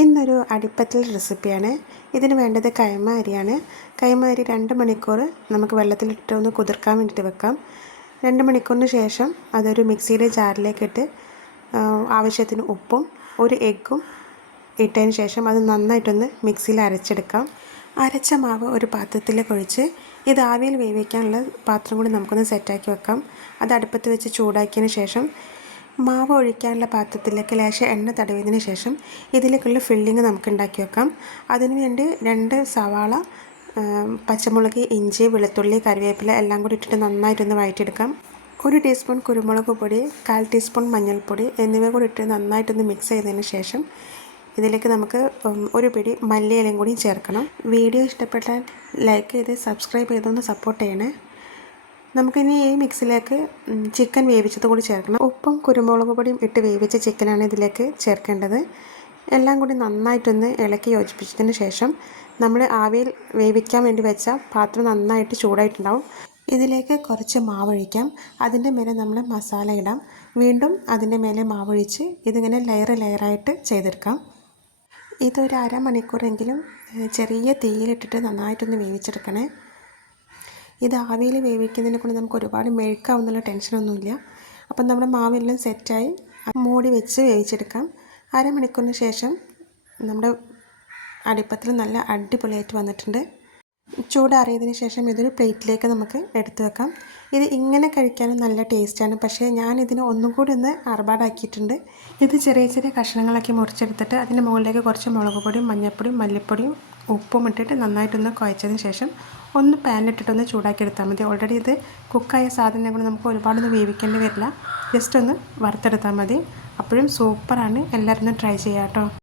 ഇന്നൊരു അടിപ്പത്തിൽ റെസിപ്പിയാണ്. ഇതിന് വേണ്ടത് കൈമ അരിയാണ്. കൈമ അരി 2 മണിക്കൂർ നമുക്ക് വെള്ളത്തിലിട്ട് ഒന്ന് കുതിർക്കാൻ വേണ്ടിയിട്ട് വെക്കാം. 2 മണിക്കൂറിന് ശേഷം അതൊരു മിക്സിയുടെ ജാറിലേക്കിട്ട് ആവശ്യത്തിന് ഉപ്പും ഒരു എഗ്ഗും ഇട്ടതിന് ശേഷം അത് നന്നായിട്ടൊന്ന് മിക്സിയിൽ അരച്ചെടുക്കാം. അരച്ച മാവ് ഒരു പാത്രത്തിലേക്ക് ഒഴിച്ച് ഇത് ആവിയിൽ വേവിക്കാനുള്ള പാത്രം കൂടി നമുക്കൊന്ന് സെറ്റാക്കി വെക്കാം. അത് അടുപ്പത്ത് വെച്ച് ചൂടാക്കിയതിന് ശേഷം മാവ് ഒഴിക്കാനുള്ള പാത്രത്തിലേക്ക് ലേശം എണ്ണ തടവിയതിന് ശേഷം ഇതിലേക്കുള്ള ഫില്ലിങ് നമുക്ക് ഉണ്ടാക്കി വെക്കാം. അതിനുവേണ്ടി 2 സവാള, പച്ചമുളക്, ഇഞ്ചി, വെളുത്തുള്ളി, കറിവേപ്പില എല്ലാം കൂടി ഇട്ടിട്ട് നന്നായിട്ടൊന്ന് വഴറ്റിയെടുക്കാം. 1 ടീസ്പൂൺ കുരുമുളക് പൊടി, 1/4 ടീസ്പൂൺ മഞ്ഞൾപ്പൊടി എന്നിവ കൂടി ഇട്ട് നന്നായിട്ടൊന്ന് മിക്സ് ചെയ്തതിന് ശേഷം ഇതിലേക്ക് നമുക്ക് ഒരു പിടി മല്ലിയിലയും കൂടി ചേർക്കണം. വീഡിയോ ഇഷ്ടപ്പെട്ടാൽ ലൈക്ക് ചെയ്ത് സബ്സ്ക്രൈബ് ചെയ്തൊന്ന് സപ്പോർട്ട് ചെയ്യണേ. നമുക്കിനി ഈ മിക്സിലേക്ക് ചിക്കൻ വേവിച്ചത് കൂടി ചേർക്കണം. ഉപ്പും കുരുമുളക് പൊടിയും ഇട്ട് വേവിച്ച ചിക്കനാണ് ഇതിലേക്ക് ചേർക്കേണ്ടത്. എല്ലാം കൂടി നന്നായിട്ടൊന്ന് ഇളക്കി യോജിപ്പിച്ചതിന് ശേഷം നമ്മൾ ആവിയിൽ വേവിക്കാൻ വേണ്ടി വെച്ച പാത്രം നന്നായിട്ട് ചൂടായിട്ടുണ്ടാവും. ഇതിലേക്ക് കുറച്ച് മാവൊഴിക്കാം. അതിൻ്റെ മേലെ നമ്മൾ മസാല ഇടാം. വീണ്ടും അതിൻ്റെ മേലെ മാവൊഴിച്ച് ഇതിങ്ങനെ ലെയറായിട്ട് ചെയ്തെടുക്കാം. ഇതൊരു അരമണിക്കൂറെങ്കിലും ചെറിയ തീയിലിട്ടിട്ട് നന്നായിട്ടൊന്ന് വേവിച്ചെടുക്കണേ. ഇത് ആവിയിൽ വേവിക്കുന്നതിനെ കൊണ്ട് നമുക്ക് ഒരുപാട് മെഴുക്കാവുന്നുള്ള ടെൻഷനൊന്നുമില്ല. അപ്പം നമ്മുടെ മാവെല്ലാം സെറ്റായി മൂടി വെച്ച് വേവിച്ചെടുക്കാം. അരമണിക്കൂറിന് ശേഷം നമ്മുടെ അടിപ്പത്തിൽ നല്ല അടിപൊളിയായിട്ട് വന്നിട്ടുണ്ട്. ചൂടാറിയതിന് ശേഷം ഇതൊരു പ്ലേറ്റിലേക്ക് നമുക്ക് എടുത്തു വെക്കാം. ഇത് ഇങ്ങനെ കഴിക്കാനും നല്ല ടേസ്റ്റാണ്. പക്ഷേ ഞാനിതിന് ഒന്നും കൂടി ഒന്ന് അറുപാടാക്കിയിട്ടുണ്ട്. ഇത് ചെറിയ ചെറിയ കഷ്ണങ്ങളാക്കി മുറിച്ചെടുത്തിട്ട് അതിൻ്റെ മുകളിലേക്ക് കുറച്ച് മുളക് പൊടിയും മഞ്ഞൾപ്പൊടിയും മല്ലിപ്പൊടിയും ഉപ്പും ഇട്ടിട്ട് നന്നായിട്ടൊന്ന് കുഴച്ചതിന് ശേഷം ഒന്ന് പാനിലിട്ടിട്ടൊന്ന് ചൂടാക്കി എടുത്താൽ മതി. ഓൾറെഡി ഇത് കുക്കായ സാധനം കൊണ്ട് നമുക്ക് ഒരുപാടൊന്നും വേവിക്കേണ്ടി വരില്ല. ജസ്റ്റ് ഒന്ന് വറുത്തെടുത്താൽ മതി. അപ്പോഴും സൂപ്പറാണ്. എല്ലാവരും ഒന്ന് ട്രൈ ചെയ്യാം കേട്ടോ.